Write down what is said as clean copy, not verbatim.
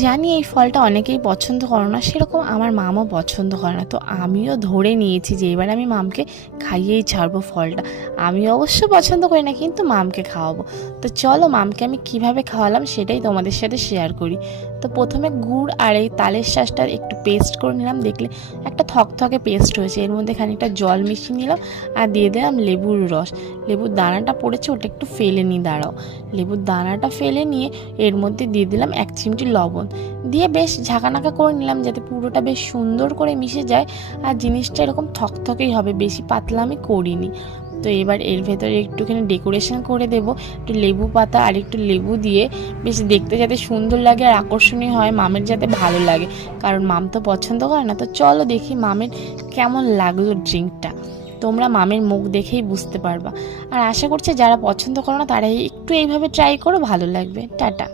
জানি এই ফলটা অনেকেই পছন্দ করে না, সেরকম আমার মামও পছন্দ করে না। তো আমিও ধরে নিয়েছি যে এবার আমি মামকে খাইয়েই ছাড়বো ফলটা। আমি অবশ্য পছন্দ করি না, কিন্তু মামকে খাওয়াবো। তো চলো মামকে আমি কিভাবে খাওয়ালাম সেটাই তোমাদের সাথে শেয়ার করি। তো প্রথমে গুড় আর এই তালের শাঁসটা একটু পেস্ট করে নিলাম। দেখলে একটা থকথকে পেস্ট হয়েছে। এর মধ্যে খানিকটা জল মিশিয়ে নিলাম আর দিয়ে দিলাম লেবুর রস। লেবুর দানাটা পড়েছে, ওটা একটু ফেলে নিই, দাঁড়াও। লেবুর দানাটা ফেলে নিয়ে এর মধ্যে দিয়ে দিলাম 1 চিমটি লবণ, দিয়ে বেশ ঝাঁকানাকা করে নিলাম যাতে পুরোটা বেশ সুন্দর করে মিশে যায়। আর জিনিসটা এরকম থকথকেই হবে, বেশি পাতলা আমি করিনি। তো এবার এর ভেতরে একটুখানি ডেকোরেশন করে দেব, একটু লেবু পাতা আর একটু লেবু দিয়ে বেশ দেখতে যাতে সুন্দর লাগে আর আকর্ষণীয় হয়, মামের যাতে ভালো লাগে, কারণ মাম তো পছন্দ করে না। তো চলো দেখি মামের কেমন লাগলো ড্রিঙ্কটা। তোমরা মামের মুখ দেখেই বুঝতে পারবা। আর আশা করছি যারা পছন্দ করো না তারা একটু এইভাবে ট্রাই করো, ভালো লাগবে। টাটা।